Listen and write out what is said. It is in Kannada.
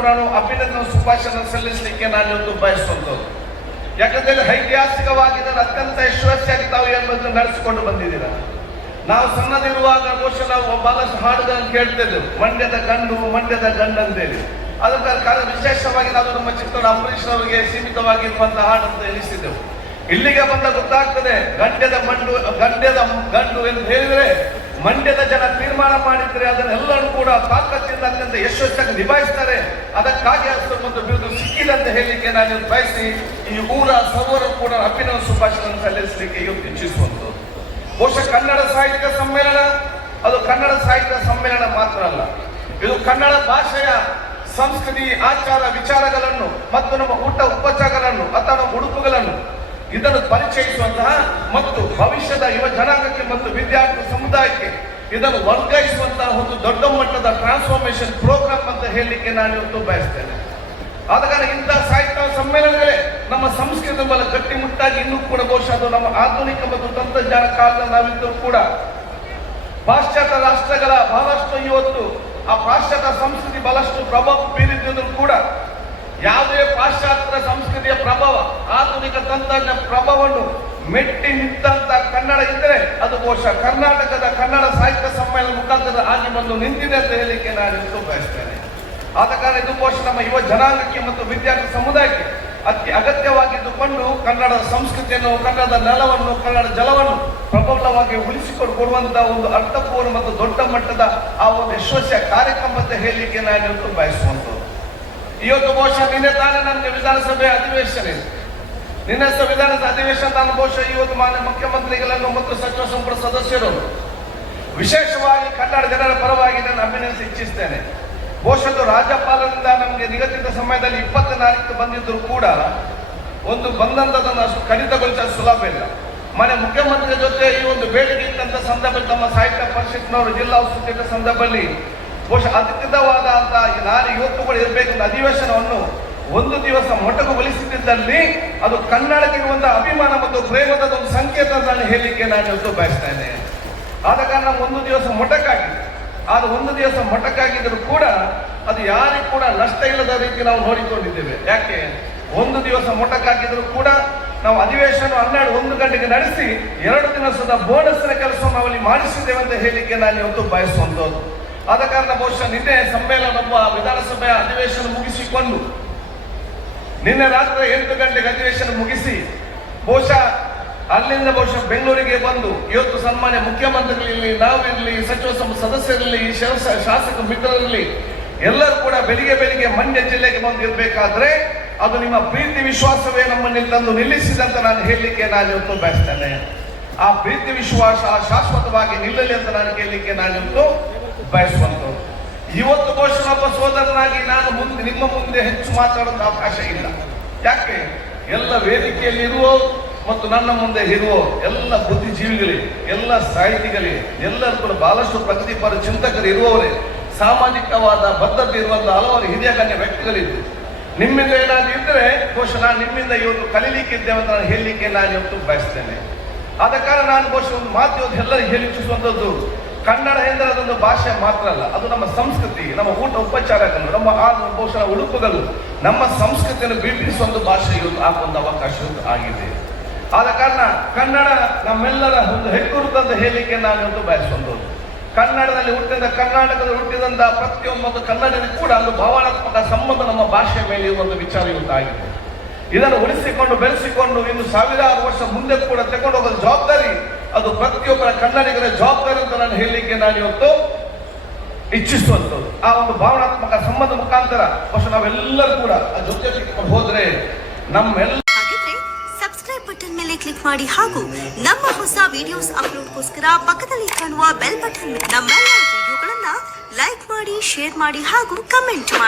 ಕೂಡ ಅಭಿನಂದನ ಶುಭಾಶಯ ಸಲ್ಲಿಸಲಿಕ್ಕೆ ನಾನು ಇವತ್ತು ಬಯಸುವಂಥದ್ದು ಯಾಕಂದ್ರೆ ಐತಿಹಾಸಿಕವಾಗಿ ನಾನು ಅತ್ಯಂತ ಯಶಸ್ವಿಯಾಗಿ ತಾವು ಏನು ನಡೆಸಿಕೊಂಡು ಬಂದಿದ್ದೀರ? ನಾವು ಸಣ್ಣದಿರುವಾಗ ಬಹುಶಃ ನಾವು ಬಹಳಷ್ಟು ಹಾಡುಗಳನ್ನು ಕೇಳ್ತಿದ್ದೆವು ಮಂಡ್ಯದ ಗಂಡು ಮಂಡ್ಯದ ಗಂಡು ಅಂತೇಳಿ ಅದಕ್ಕೆ ಕಾರಣ ವಿಶೇಷವಾಗಿ ನಾವು ನಮ್ಮ ಚಿತ್ರಣ ಅಂಬರೀಷ್ ಅವರಿಗೆ ಸೀಮಿತವಾಗಿರುವಂತಹ ಹಾಡು ಅಂತ ಎನಿಸಿದ್ದೆವು ಇಲ್ಲಿಗೆ ಬಂದ ಗೊತ್ತಾಗ್ತದೆ, ಗಂಡ್ಯದ ಮಂಡು, ಗಂಡ್ಯದ ಗಂಡು ಎಂದು ಹೇಳಿದ್ರೆ ಮಂಡ್ಯದ ಜನ ತೀರ್ಮಾನ ಮಾಡಿದ್ರೆ ಅದನ್ನೆಲ್ಲರೂ ಕೂಡ ತಾಕತ್ತಿಂದ ಅತ್ಯಂತ ಯಶಸ್ವಿಯಾಗಿ ನಿಭಾಯಿಸ್ತಾರೆ. ಅದಕ್ಕಾಗಿ ಅಷ್ಟು ಒಂದು ಬಿರುದು ಅಂತ ಹೇಳಲಿಕ್ಕೆ ನಾನು ಬಯಸಿ ಈ ಊರ ಸರ್ವರು ಕೂಡ ಅಭಿನವ ಶುಭಾಶಯ ಸಲ್ಲಿಸಲಿಕ್ಕೆ ಇವತ್ತು ಇಚ್ಛಿಸುವಂಥದ್ದು. ಬಹುಶಃ ಕನ್ನಡ ಸಾಹಿತ್ಯ ಸಮ್ಮೇಳನ, ಅದು ಕನ್ನಡ ಸಾಹಿತ್ಯ ಸಮ್ಮೇಳನ ಮಾತ್ರ ಅಲ್ಲ. ಇದು ಕನ್ನಡ ಭಾಷೆಯ ಸಂಸ್ಕೃತಿ, ಆಚಾರ, ವಿಚಾರಗಳನ್ನು ಮತ್ತು ನಮ್ಮ ಊಟ ಉಪಚಾರಗಳನ್ನು ಅಥವಾ ಉಡುಪುಗಳನ್ನು ಇದನ್ನು ಪರಿಚಯಿಸುವಂತಹ ಮತ್ತು ಭವಿಷ್ಯದ ಯುವ ಜನಾಂಗಕ್ಕೆ ಮತ್ತು ವಿದ್ಯಾರ್ಥಿ ಸಮುದಾಯಕ್ಕೆ ಇದನ್ನು ವರ್ಗಾಯಿಸುವಂತಹ ಒಂದು ದೊಡ್ಡ ಮಟ್ಟದ ಟ್ರಾನ್ಸ್ಫಾರ್ಮೇಶನ್ ಪ್ರೋಗ್ರಾಮ್ ಅಂತ ಹೇಳಲಿಕ್ಕೆ ನಾನು ಇವತ್ತು ಬಯಸ್ತೇನೆ. ಆದ ಕಾರಣ ಇಂತಹ ಸಾಹಿತ್ಯ ಸಮ್ಮೇಳನಗಳೇ ನಮ್ಮ ಸಂಸ್ಕೃತಿ ಬಲ ಗಟ್ಟಿಮುಟ್ಟಾಗಿ ಇನ್ನೂ ಕೂಡ ಬಹುಶಃ ಅದು ನಮ್ಮ ಆಧುನಿಕ ಮತ್ತು ತಂತ್ರಜ್ಞಾನ ಕಾಲದಲ್ಲಿ ನಾವಿದ್ದರೂ ಕೂಡ ಪಾಶ್ಚಾತ್ಯ ರಾಷ್ಟ್ರಗಳ ಬಹಳಷ್ಟು ಇವತ್ತು ಆ ಪಾಶ್ಚಾತ್ಯ ಸಂಸ್ಕೃತಿ ಬಹಳಷ್ಟು ಪ್ರಭಾವ ಬೀರಿದ್ರು ಕೂಡ ಯಾವುದೇ ಪಾಶ್ಚಾತ್ಯ ಸಂಸ್ಕೃತಿಯ ಪ್ರಭಾವ ಆಧುನಿಕ ತಂತ್ರಜ್ಞ ಪ್ರಭಾವವನ್ನು ಮೆಟ್ಟಿ ನಿಂತ ಕನ್ನಡ ಇದ್ದರೆ ಅದು ಬಹುಶಃ ಕರ್ನಾಟಕದ ಕನ್ನಡ ಸಾಹಿತ್ಯ ಸಮ್ಮೇಳನ ಮುಖಾಂತರ ಆಗಿ ಬಂದು ನಿಂತಿದೆ ಅಂತ ಹೇಳಲಿಕ್ಕೆ ನಾನು ಇಂದು ಬಯಸ್ತೇನೆ ಆದ ಕಾರಣ ಇದು ಬಹುಶಃ ನಮ್ಮ ಯುವ ಜನಾಂಗಕ್ಕೆ ಮತ್ತು ವಿದ್ಯಾರ್ಥಿ ಸಮುದಾಯಕ್ಕೆ ಅತಿ ಅಗತ್ಯವಾಗಿದ್ದುಕೊಂಡು ಕನ್ನಡ ಸಂಸ್ಕೃತಿಯನ್ನು, ಕನ್ನಡದ ನೆಲವನ್ನು, ಕನ್ನಡ ಜಲವನ್ನು ಪ್ರಬಲವಾಗಿ ಉಳಿಸಿಕೊಂಡು ಕೊಡುವಂತಹ ಒಂದು ಅರ್ಥಪೂರ್ಣ ಮತ್ತು ದೊಡ್ಡ ಮಟ್ಟದ ಆ ಒಂದು ಯಶಸ್ವಿಯ ಕಾರ್ಯಕ್ರಮ ಅಂತ ಹೇಳಲಿಕ್ಕೆ ನಾನು ಬಯಸುವಂತ ಬಯಸುವಂಥದ್ದು ಇವತ್ತು ಬಹುಶಃ ನಿನ್ನೆ ತಾನೇ ನಮಗೆ ವಿಧಾನಸಭೆ ಅಧಿವೇಶನ ಇದೆ. ನಿನ್ನೆ ಸಂವಿಧಾನದ ಅಧಿವೇಶನ ನಾನು ಬಹುಶಃ ಇವತ್ತು ಮಾನ್ಯ ಮುಖ್ಯಮಂತ್ರಿಗಳನ್ನು ಮತ್ತು ಸಚಿವ ಸಂಪುಟ ಸದಸ್ಯರು. ವಿಶೇಷವಾಗಿ ಕನ್ನಡ ಜನರ ಪರವಾಗಿ ನಾನು ಅಭಿನಂದಿಸಿ ಇಚ್ಛಿಸ್ತೇನೆ. ಬಹುಶಃ ರಾಜ್ಯಪಾಲರಿಂದ ನಮಗೆ ನಿಗದಿತ ಸಮಯದಲ್ಲಿ ಇಪ್ಪತ್ನಾಲ್ಕು ಬಂದಿದ್ದರೂ ಕೂಡ ಒಂದು ಬಂದಂಥದ್ದನ್ನು ಅಷ್ಟು ಕಡಿತಗೊಳಿಸಲು ಸುಲಭ ಇಲ್ಲ. ಮನೆ ಮುಖ್ಯಮಂತ್ರಿ ಜೊತೆ ಈ ಒಂದು ಬೇಡಿಕೆ ಇಟ್ಟಂತ ಸಂದರ್ಭದಲ್ಲಿ ತಮ್ಮ ಸಾಹಿತ್ಯ ಪರಿಷತ್ನವರು ಜಿಲ್ಲಾ ಉಸ್ತುವಾರಿ ಸಂದರ್ಭದಲ್ಲಿ ಬಹುಶಃ ಅಧಿಕೃತವಾದ ಅಂತ ನಾನು ಇವತ್ತು ಕೂಡ ಇರಬೇಕಂತ ಅಧಿವೇಶನವನ್ನು ಒಂದು ದಿವಸ ಮೊಟಕುಗೊಳಿಸುತ್ತಿದ್ದಲ್ಲಿ ಅದು ಕನ್ನಡಕ್ಕೆ ಇರುವಂತಹ ಅಭಿಮಾನ ಮತ್ತು ಪ್ರೇಮದ ಒಂದು ಸಂಕೇತ ನಾನು ಹೇಳಲಿಕ್ಕೆ ನಾನು ಇವತ್ತು ಬಯಸ್ತೇನೆ ಆದ ಕಾರಣ ಒಂದು ದಿವಸ ಮೊಟಕಾಗಿ, ಆದ ಒಂದು ದಿವಸ ಮೊಟಕಾಗಿದ್ದರೂ ಕೂಡ ಅದು ಯಾರಿಗೂ ಕೂಡ ನಷ್ಟ ಇಲ್ಲದ ರೀತಿ ನಾವು ನೋಡಿಕೊಂಡಿದ್ದೇವೆ. ಯಾಕೆ? ಒಂದು ದಿವಸ ಮೊಟಕಾಗಿದ್ರು ಕೂಡ ನಾವು ಅಧಿವೇಶನ ಹನ್ನೆರಡು ಒಂದು ಗಂಟೆಗೆ ನಡೆಸಿ ಎರಡು ದಿವಸದ ಬೋನಸ್ನ ಕೆಲಸವನ್ನು ನಾವು ಅಲ್ಲಿ ಮಾಡಿಸಿದ್ದೇವೆ ಅಂತ ಹೇಳಿಕೆ ನಾನು ಇವತ್ತು ಬಯಸುವಂಥದ್ದು. ಆದ ಕಾರಣ ಬಹುಶಃ ನಿನ್ನೆ ಸಮ್ಮೇಳನ ವಿಧಾನಸಭೆಯ ಅಧಿವೇಶನ ಮುಗಿಸಿಕೊಂಡು ನಿನ್ನೆ ರಾತ್ರಿ ಎಂಟು ಗಂಟೆಗೆ ಅಧಿವೇಶನ ಮುಗಿಸಿ, ಬಹುಶಃ ಅಲ್ಲಿಂದ ಬಹುಶಃ ಬೆಂಗಳೂರಿಗೆ ಬಂದು, ಇವತ್ತು ಸನ್ಮಾನ್ಯ ಮುಖ್ಯಮಂತ್ರಿಗಳಿರಲಿ, ನಾವಿರಲಿ ಸಚಿವ ಸಂಪುಟ ಸದಸ್ಯರಲ್ಲಿ ಶಾಸ- ಶಾಸಕ ಮಿತ್ರರಲ್ಲಿ ಎಲ್ಲರೂ ಕೂಡ ಬೆಳಿಗ್ಗೆ ಬೆಳಿಗ್ಗೆ ಮಂಡ್ಯ ಜಿಲ್ಲೆಗೆ ಬಂದು ಇರಬೇಕಾದ್ರೆ ಅದು ನಿಮ್ಮ ಪ್ರೀತಿ ವಿಶ್ವಾಸವೇ ನಮ್ಮನ್ನು ತಂದು ನಿಲ್ಲಿಸಿದಂತ ನಾನು ಹೇಳಲಿಕ್ಕೆ ನಾನು ಇವತ್ತು ಬಯಸ್ತೇನೆ. ಆ ಪ್ರೀತಿ ವಿಶ್ವಾಸ ಶಾಶ್ವತವಾಗಿ ನಿಲ್ಲಲಿ ಅಂತ ನಾನು ಹೇಳಲಿಕ್ಕೆ ನಾನು ಇವತ್ತು ಬಯಸುವಂಥದ್ದು. ಇವತ್ತು ಘೋಷಣಪ್ಪ ಸೋದರನಾಗಿ ನಾನು ಮುಂದೆ, ನಿಮ್ಮ ಮುಂದೆ ಹೆಚ್ಚು ಮಾತಾಡೋದು ಅವಕಾಶ ಇಲ್ಲ. ಯಾಕೆ? ಎಲ್ಲ ವೇದಿಕೆಯಲ್ಲಿ ಇರುವವರು ಮತ್ತು ನನ್ನ ಮುಂದೆ ಇರುವ ಎಲ್ಲ ಬುದ್ಧಿಜೀವಿಗಳಿಗೆ ಎಲ್ಲ ಸಾಹಿತಿಗಳಿಗೆ ಎಲ್ಲರೂ ಕೂಡ ಬಹಳಷ್ಟು ಪ್ರಗತಿಪರ ಚಿಂತಕರು ಇರುವವರೇ, ಸಾಮಾಜಿಕವಾದ ಬದ್ಧತೆ ಇರುವಂತಹ ಹಲವಾರು ಹಿರಿಯ ಕನ್ಯ ವ್ಯಕ್ತಿಗಳಿದ್ದು, ನಿಮ್ಮಿಂದ ಏನಾದ್ರು ಇದ್ರೆ ನಾನು ನಿಮ್ಮಿಂದ ಇವತ್ತು ಕಲೀಲಿಕ್ಕಿದ್ದೇವೆ ಅಂತ ನಾನು ಹೇಳಲಿಕ್ಕೆ ನಾನು ಇವತ್ತು ಬಯಸ್ತೇನೆ. ಆದ ಕಾರಣ ನಾನು ಬಹುಶಃ ಒಂದು ಮಾತು ಇವತ್ತು ಎಲ್ಲರಿಗೂ ಹೇಳಿಸುವಂಥದ್ದು ಕನ್ನಡ ಎಂದರೆ ಅದೊಂದು ಭಾಷೆ ಮಾತ್ರ ಅಲ್ಲ, ಅದು ನಮ್ಮ ಸಂಸ್ಕೃತಿ, ನಮ್ಮ ಊಟ ಉಪಚಾರಗಳು, ನಮ್ಮ ಆ ಪೋಷಣ ಉಡುಪುಗಳು, ನಮ್ಮ ಸಂಸ್ಕೃತಿಯನ್ನು ಬಿಂಬಿಸುವ ಒಂದು ಭಾಷೆ ಇವತ್ತು ಆ ಒಂದು ಅವಕಾಶ ಆಗಿದೆ. ಆದ ಕಾರಣ ಕನ್ನಡ ನಮ್ಮೆಲ್ಲರ ಒಂದು ಹೆಗ್ಗುರುತು ಹೇಳಿಕೆ ನಾನು ಇವತ್ತು ಬಯಸುವಂಥದ್ದು ಕನ್ನಡದಲ್ಲಿ ಹುಟ್ಟಿದ, ಕರ್ನಾಟಕದಲ್ಲಿ ಹುಟ್ಟಿದಂತಹ ಪ್ರತಿಯೊಬ್ಬ ಕನ್ನಡದಲ್ಲಿ ಕೂಡ ಒಂದು ಭಾವನಾತ್ಮಕ ಸಂಬಂಧ ನಮ್ಮ ಭಾಷೆ ಮೇಲೆ ಒಂದು ವಿಚಾರ ಇವತ್ತು ಆಗಿದೆ. ಇದನ್ನು ಉಳಿಸಿಕೊಂಡು ಬೆಳೆಸಿಕೊಂಡು ಇನ್ನು ಸಾವಿರಾರು ವರ್ಷ ಮುಂದೆ ಕೂಡ ತಗೊಂಡು ಹೋಗೋದು ಜವಾಬ್ದಾರಿ ಅದು ಪ್ರತಿಯೊಬ್ಬರ ಕನ್ನಡಿಗರ ಜವಾಬ್ದಾರಿ ಅಂತ ನಾನು ಹೇಳಲಿಕ್ಕೆ ನಾನು ಇವತ್ತು ಇಚ್ಛಿಸುವಂಥದ್ದು. ಆ ಒಂದು ಭಾವನಾತ್ಮಕ ಸಂಬಂಧ ಮುಖಾಂತರ ಬಹುಶಃ ನಾವೆಲ್ಲರೂ ಕೂಡ ಆ ಜೊತೆ ಹೋದ್ರೆ ನಮ್ಮೆಲ್ಲ ಬಟನ್ ಮೇಲೆ ಕ್ಲಿಕ್ ಮಾಡಿ ಹಾಗೂ ನಮ್ಮ ಹೊಸ ವಿಡಿಯೋಸ್ ಅಪ್ಲೋಡ್ಗೋಸ್ಕರ ಪಕ್ಕದಲ್ಲಿ ಕಾಣುವ ಬೆಲ್ ಬಟನ್ ನಮ್ಮೆಲ್ಲ ವಿಡಿಯೋಗಳನ್ನ ಲೈಕ್ ಮಾಡಿ ಶೇರ್ ಮಾಡಿ ಹಾಗೂ ಕಮೆಂಟ್ ಮಾಡಿ.